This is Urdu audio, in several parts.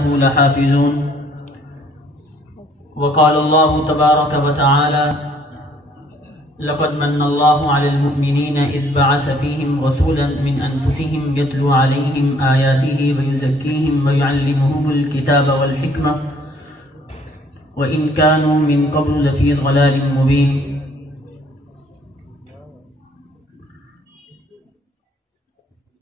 له لحافظون. وقال الله تبارك وتعالى: لقد من الله على المؤمنين إذ بعث فيهم رسولا من أنفسهم يتلو عليهم آياته ويزكيهم ويعلمهم الكتاب والحكمة وإن كانوا من قبل لفي ضلال مبين.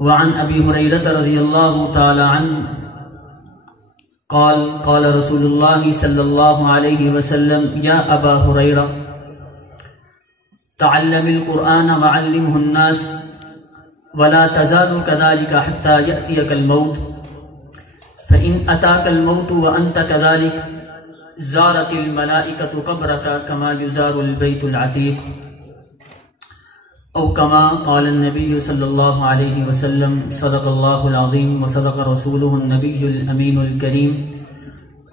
وعن أبي هريرة رضي الله تعالى عنه قال: قال رسول الله صلى الله عليه وسلم: يا أبا هريرة تعلم القرآن وعلمه الناس ولا تزال كذلك حتى يأتيك الموت فإن أتاك الموت وأنت كذلك زارت الملائكة قبرك كما يزار البيت العتيق أو كما قال النبي صلى الله عليه وسلم. صدق الله العظيم وصدق رسوله النبي الأمين الكريم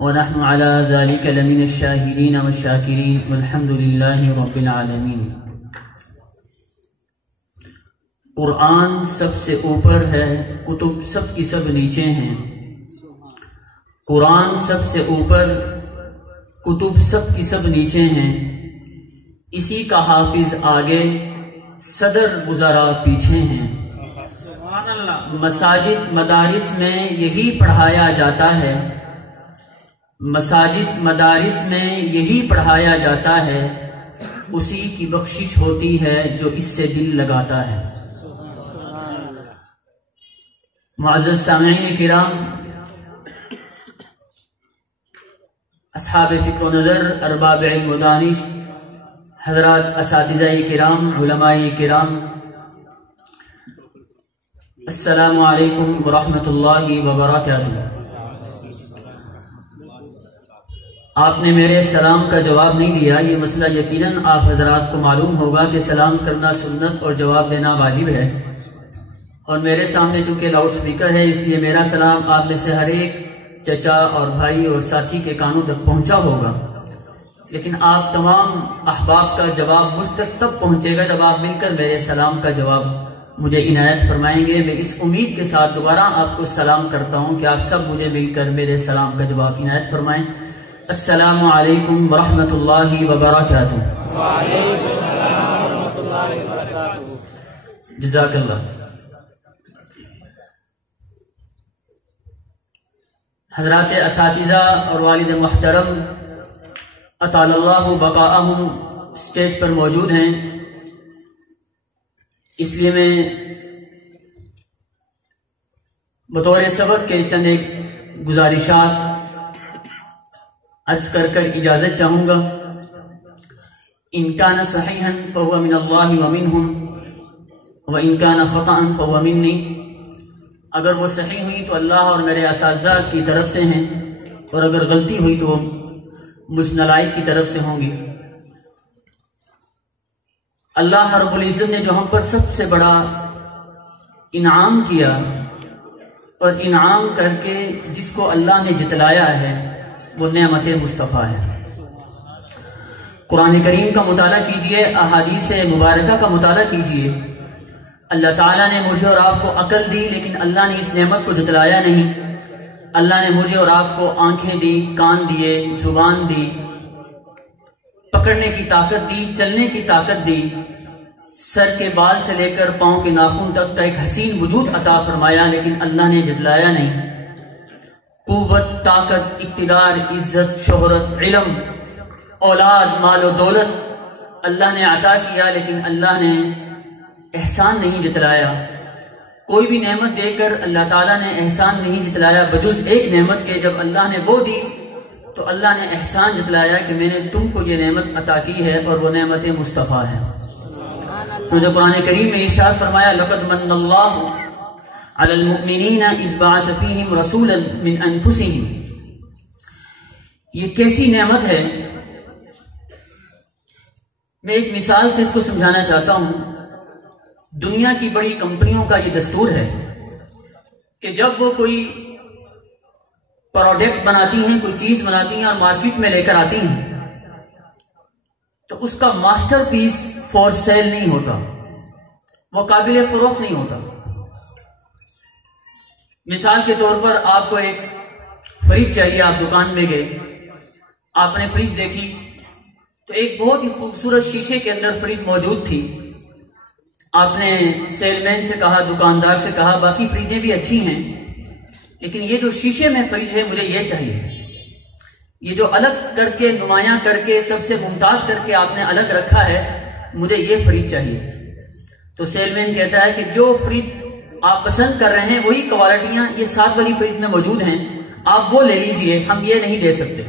ونحن على ذلك لمن الشاهدين والشاكرين والحمد لله رب العالمين. قرآن سب سے اوپر ہے، کتب سب کی سب نیچے ہیں. قرآن سب سے اوپر، کتب سب کی سب نیچے ہیں. اسی کا حافظ آگے، صدر وزراء پیچھے ہیں. مساجد مدارس میں یہی پڑھایا جاتا ہے، مساجد مدارس میں یہی پڑھایا جاتا ہے. اسی کی بخشش ہوتی ہے جو اس سے دل لگاتا ہے. معزز سامعین کرام، اصحاب فکر و نظر، ارباب علم و دانش، حضرات اساتذہ کرام، علماء کرام، السلام علیکم ورحمۃ اللہ وبرکاتہ. آپ نے میرے سلام کا جواب نہیں دیا. یہ مسئلہ یقیناً آپ حضرات کو معلوم ہوگا کہ سلام کرنا سنت اور جواب دینا واجب ہے، اور میرے سامنے چونکہ لاؤڈ سپیکر ہے اس لیے میرا سلام آپ میں سے ہر ایک چچا اور بھائی اور ساتھی کے کانوں تک پہنچا ہوگا، لیکن آپ تمام احباب کا جواب مجھ تک تب پہنچے گا جب آپ مل کر میرے سلام کا جواب مجھے عنایت فرمائیں گے. میں اس امید کے ساتھ دوبارہ آپ کو سلام کرتا ہوں کہ آپ سب مجھے مل کر میرے سلام کا جواب عنایت فرمائیں. السلام علیکم ورحمۃ اللہ وبرکاتہ. وعلیکم السلام ورحمۃ اللہ وبرکاتہ. جزاک اللہ. حضرات اساتذہ اور والد محترم اطال اللہ بقاءہم اسٹیج پر موجود ہیں، اس لیے میں بطور سبق کے چند ایک گزارشات عرض کر اجازت چاہوں گا. ان کان صحیحا فهو من اللہ ومنہم وان کان خطأ فهو منی. اگر وہ صحیح ہوئی تو اللہ اور میرے اساتذہ کی طرف سے ہیں، اور اگر غلطی ہوئی تو مجھ نالائق کی طرف سے ہوں گی. اللہ رب العزت نے جو ہم پر سب سے بڑا انعام کیا، اور انعام کر کے جس کو اللہ نے جتلایا ہے، وہ نعمت مصطفیٰ ہے. قرآن کریم کا مطالعہ کیجئے، احادیث مبارکہ کا مطالعہ کیجئے. اللہ تعالیٰ نے مجھے اور آپ کو عقل دی، لیکن اللہ نے اس نعمت کو جتلایا نہیں. اللہ نے مجھے اور آپ کو آنکھیں دی، کان دیے، زبان دی، پکڑنے کی طاقت دی، چلنے کی طاقت دی، سر کے بال سے لے کر پاؤں کے ناخن تک کا ایک حسین وجود عطا فرمایا، لیکن اللہ نے جتلایا نہیں. قوت، طاقت، اقتدار، عزت، شہرت، علم، اولاد، مال و دولت اللہ نے عطا کیا، لیکن اللہ نے احسان نہیں جتلایا. کوئی بھی نعمت دے کر اللہ تعالیٰ نے احسان نہیں جتلایا بجز ایک نعمت کے. جب اللہ نے وہ دی تو اللہ نے احسان جتلایا کہ میں نے تم کو یہ نعمت عطا کی ہے، اور وہ نعمت مصطفیٰ ہے. تو جو قرآن کریم میں ارشاد فرمایا: لقد من اللہ علی المؤمنین اذ بعث فیہم رسولا من انفسہم. یہ کیسی نعمت ہے. میں ایک مثال سے اس کو سمجھانا چاہتا ہوں. دنیا کی بڑی کمپنیوں کا یہ دستور ہے کہ جب وہ کوئی پروڈکٹ بناتی ہیں، کوئی چیز بناتی ہیں اور مارکیٹ میں لے کر آتی ہیں، تو اس کا ماسٹر پیس فور سیل نہیں ہوتا، وہ قابل فروخت نہیں ہوتا. مثال کے طور پر آپ کو ایک فریج چاہیے، آپ دکان میں گئے، آپ نے فریج دیکھی تو ایک بہت ہی خوبصورت شیشے کے اندر فریج موجود تھی. آپ نے سیل مین سے کہا، دکاندار سے کہا باقی فریجیں بھی اچھی ہیں لیکن یہ جو شیشے میں فریج ہے مجھے یہ چاہیے، یہ جو الگ کر کے نمایاں کر کے سب سے ممتاز کر کے آپ نے الگ رکھا ہے مجھے یہ فریج چاہیے. تو سیل مین کہتا ہے کہ جو فریج آپ پسند کر رہے ہیں وہی کوالٹیاں یہ 7 والی فریج میں موجود ہیں، آپ وہ لے لیجئے، ہم یہ نہیں دے سکتے.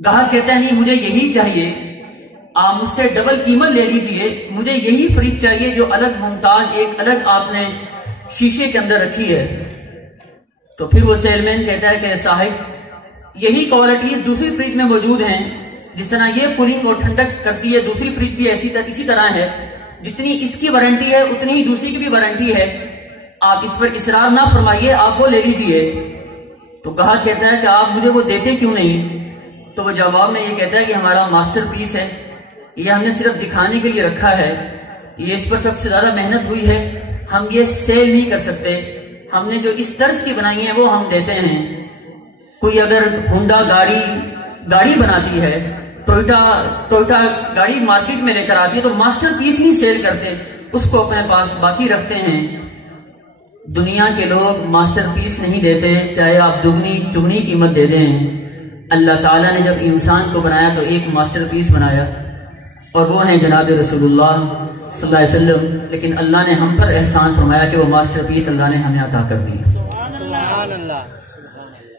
گاہک کہتا ہے نہیں مجھے یہی چاہیے، آپ مجھ سے ڈبل قیمت لے لیجئے، مجھے یہی فریج چاہیے جو الگ ممتاز ایک الگ آپ نے شیشے کے اندر رکھی ہے. تو پھر وہ سیل مین کہتا ہے کہ صاحب یہی کوالٹیز دوسری فریج میں موجود ہیں، جس طرح یہ کولنگ اور ٹھنڈک کرتی ہے دوسری فریج بھی اسی طرح ہے، جتنی اس کی وارنٹی ہے اتنی ہی دوسری کی بھی وارنٹی ہے، آپ اس پر اصرار نہ فرمائیے، آپ وہ لے لیجئے. تو گاہک کہتا ہے کہ آپ مجھے وہ دیتے کیوں نہیں؟ تو وہ جواب میں یہ کہتا ہے کہ ہمارا ماسٹر پیس ہے، یہ ہم نے صرف دکھانے کے لیے رکھا ہے، یہ اس پر سب سے زیادہ محنت ہوئی ہے، ہم یہ سیل نہیں کر سکتے، ہم نے جو اس طرز کی بنائی ہیں وہ ہم دیتے ہیں. کوئی اگر ہونڈا گاڑی بناتی ہے، ٹویوٹا گاڑی مارکیٹ میں لے کر آتی ہے تو ماسٹر پیس نہیں سیل کرتے، اس کو اپنے پاس باقی رکھتے ہیں. دنیا کے لوگ ماسٹر پیس نہیں دیتے، چاہے آپ چگنی قیمت دے دیں. اللہ تعالیٰ نے جب انسان کو بنایا تو ایک ماسٹر پیس بنایا اور وہ ہیں جناب رسول اللہ صلی اللہ علیہ وسلم. لیکن اللہ نے ہم پر احسان فرمایا کہ وہ ماسٹر پیس اللہ نے ہمیں عطا کر دی. سبحان اللہ.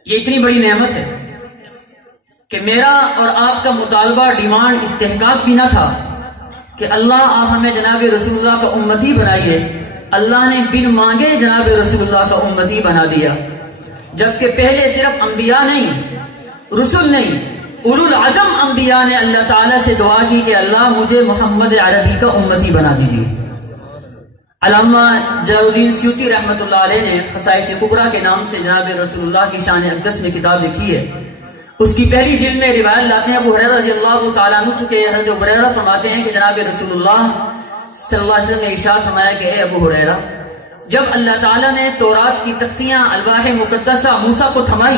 یہ اتنی بڑی نعمت ہے کہ میرا اور آپ کا مطالبہ ڈیمانڈ استحقاق بھی نہ تھا کہ اللہ آپ ہمیں جناب رسول اللہ کا امتی بنائیے، اللہ نے بن مانگے جناب رسول اللہ کا امتی بنا دیا. جبکہ پہلے صرف انبیاء نہیں، رسول نہیں، اولو العزم انبیاء نے اللہ تعالیٰ سے دعا کی کہ اللہ مجھے محمد عربی کا امتی بنا دیجیے. علامہ جلال الدین سیوطی رحمۃ اللہ علیہ نے خصائص کبریٰ کے نام سے جناب رسول اللہ کی شان اقدس میں کتاب لکھی ہے. اس کی پہلی جلد میں روایت لاتے ہیں ابو ہریرہ رضی اللہ تعالیٰ عنہ سے کہ حضرت ابو ہریرہ فرماتے ہیں کہ جناب رسول اللہ صلی اللہ علیہ وسلم نے ارشاد فرمایا کہ اے ابو ہریرہ، جب اللہ تعالیٰ نے تورات کی تختیاں الواح مقدسہ موسیٰ کو تھمائی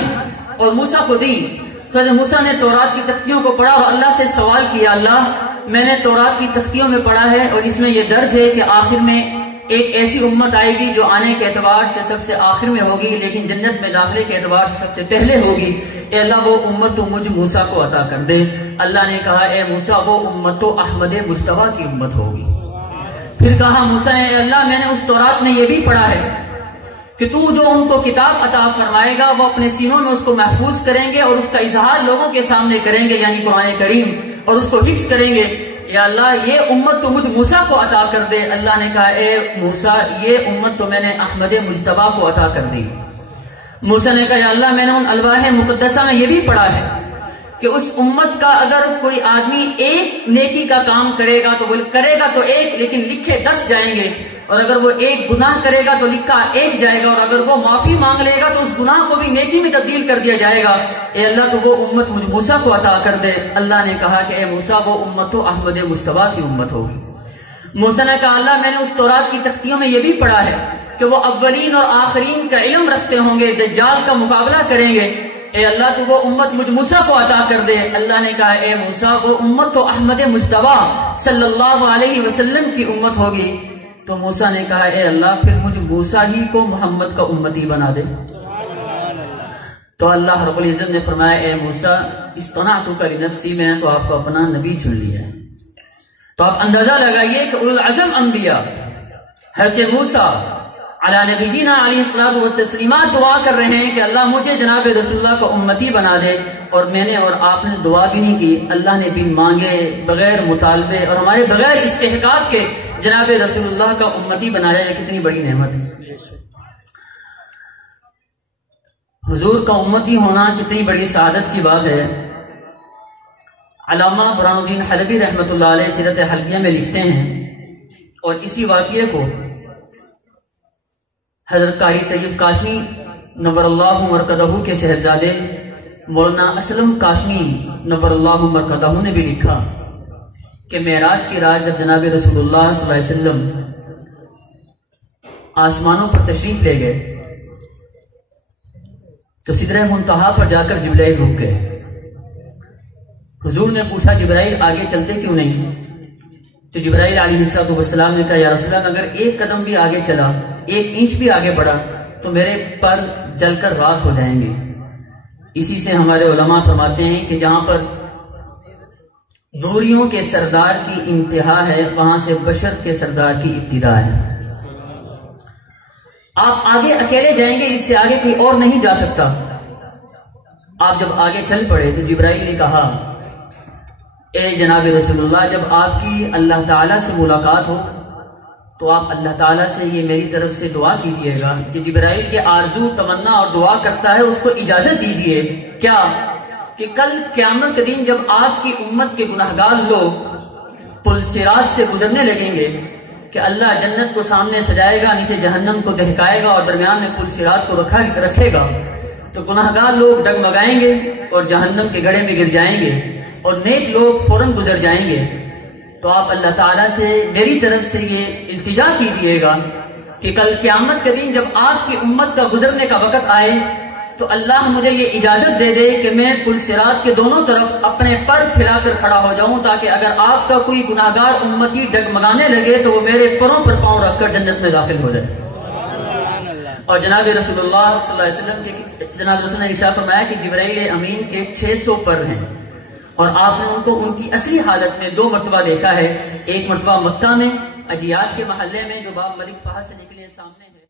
اور موسیٰ کو دی تو حضرت موسیٰ نے تورات کی تختیوں کو پڑھا اور اللہ سے سوال کیا، اللہ میں نے تورات کی تختیوں میں پڑھا ہے اور اس میں یہ درج ہے کہ آخر میں ایک ایسی امت آئے گی جو آنے کے اعتبار سے سب سے آخر میں ہوگی لیکن جنت میں داخلے کے اعتبار سے سب سے پہلے ہوگی، اے اللہ وہ امت تو مجھ موسیٰ کو عطا کر دے. اللہ نے کہا اے موسیٰ وہ امت تو احمد مجتبیٰ کی امت ہوگی. پھر کہا موسیٰ نے اے اللہ میں نے اس تورات میں یہ بھی پڑھا ہے کہ تو جو ان کو کتاب عطا فرمائے گا وہ اپنے سینوں میں اس کو محفوظ کریں گے اور اس کا اظہار لوگوں کے سامنے کریں گے، یعنی قرآن کریم، اور اس کو حفظ کریں گے. یا اللہ یہ امت تو مجھ موسیٰ کو عطا کر دے. اللہ نے کہا اے موسیٰ یہ امت تو میں نے احمد مجتبیٰ کو عطا کر دی. موسیٰ نے کہا یا اللہ میں نے ان الواح مقدسہ میں یہ بھی پڑھا ہے کہ اس امت کا اگر کوئی آدمی ایک نیکی کا کام کرے گا تو وہ کرے گا تو ایک لیکن لکھے 10 جائیں گے، اور اگر وہ ایک گناہ کرے گا تو لکھا 1 جائے گا، اور اگر وہ معافی مانگ لے گا تو اس گناہ کو بھی نیکی میں تبدیل کر دیا جائے گا. اے اللہ تو وہ امت مجھ موسیٰ کو عطا کر دے. اللہ نے کہا کہ اے موسیٰ وہ امت تو احمد مجتبیٰ کی امت ہوگی. موسیٰ نے کہا اللہ میں نے اس تورات کی تختیوں میں یہ بھی پڑھا ہے کہ وہ اولین اور آخرین کا علم رکھتے ہوں گے، دجال کا مقابلہ کریں گے. اے اللہ تو وہ امت مجھ موسیٰ کو عطا کر دے. اللہ نے کہا اے موسیٰ وہ امت تو احمد مجتبیٰ صلی اللہ علیہ وسلم کی امت ہوگی. تو موسیٰ نے کہا اے اللہ پھر مجھ موسیٰ ہی کو محمد کا امتی بنا دے. تو اللہ رب العزت نے فرمایا اے موسیٰ اصطنعتک لنفسی، میں تو آپ کو اپنا نبی چن لیا ہے. تو آپ اندازہ لگائیے کہ اولو العزم انبیاء حضرت موسیٰ علی نبینا علیہ الصلوۃ والتسلیمات دعا کر رہے ہیں کہ اللہ مجھے جناب رسول اللہ کا امتی بنا دے، اور میں نے اور آپ نے دعا بھی نہیں کی. اللہ نے بن مانگے بغیر مطالبے اور ہمارے بغیر استحقاق کے جناب رسول اللہ کا امتی بنایا. یہ کتنی بڑی نعمت ہے. حضور کا امتی ہونا کتنی بڑی سعادت کی بات ہے. علامہ برہان الدین حلبی رحمۃ اللہ علیہ سیرت حلبیہ میں لکھتے ہیں، اور اسی واقعے کو حضرت قاری طیب کاشمی نور اللہ مرکزہ کے صاحبزادے مولانا اسلم کاشمی نور اللہ مرکزہ نے بھی لکھا کہ معراج کی رات جب جناب رسول اللہ صلی اللہ علیہ وسلم آسمانوں پر تشریف لے گئے تو سدرہ منتہا پر جا کر جبرائیل رک گئے۔ حضور نے پوچھا جبرائیل آگے چلتے کیوں نہیں؟ تو جبرائیل علیہ السلام نے کہا یا رسول اللہ اگر ایک قدم بھی آگے چلا، 1 انچ بھی آگے بڑھا تو میرے پر جل کر راکھ ہو جائیں گے۔ اسی سے ہمارے علماء فرماتے ہیں کہ جہاں پر نوریوں کے سردار کی انتہا ہے وہاں سے بشر کے سردار کی ابتدا ہے۔ آپ آگے اکیلے جائیں گے، اس سے آگے کوئی اور نہیں جا سکتا۔ آپ جب آگے چل پڑے تو جبرائیل نے کہا اے جناب رسول اللہ جب آپ کی اللہ تعالیٰ سے ملاقات ہو تو آپ اللہ تعالیٰ سے یہ میری طرف سے دعا کیجئے گا کہ جبرائیل یہ آرزو تمنا اور دعا کرتا ہے اس کو اجازت دیجئے کیا کہ کل قیامت کے دن جب آپ کی امت کے گناہگار لوگ پل صراط سے گزرنے لگیں گے کہ اللہ جنت کو سامنے سجائے گا، نیچے جہنم کو دہکائے گا اور درمیان میں پل صراط کو رکھے گا، تو گناہگار لوگ ڈگمگائیں گے اور جہنم کے گڑھے میں گر جائیں گے اور نیک لوگ فوراً گزر جائیں گے۔ تو آپ اللہ تعالیٰ سے میری طرف سے یہ التجا کیجئے گا کہ کل قیامت کے دن جب آپ کی امت کا گزرنے کا وقت آئے تو اللہ مجھے یہ اجازت دے دے کہ میں پل صراط کے دونوں طرف اپنے پر پھیلا کر کھڑا ہو جاؤں، تاکہ اگر آپ کا کوئی گناہگار امتی ڈگمگانے لگے تو وہ میرے پروں پر پاؤں رکھ کر جنت میں داخل ہو جائے۔ اور جناب رسول اللہ صلی اللہ علیہ وسلم کے جناب رسول نے ارشاد فرمایا کہ جبرائیل امین کے 600 پر ہیں اور آپ نے ان کو ان کی اصلی حالت میں 2 مرتبہ دیکھا ہے۔ ایک مرتبہ مکہ میں اجیاد کے محلے میں جو باب ملک فہد سے نکلے سامنے ہے۔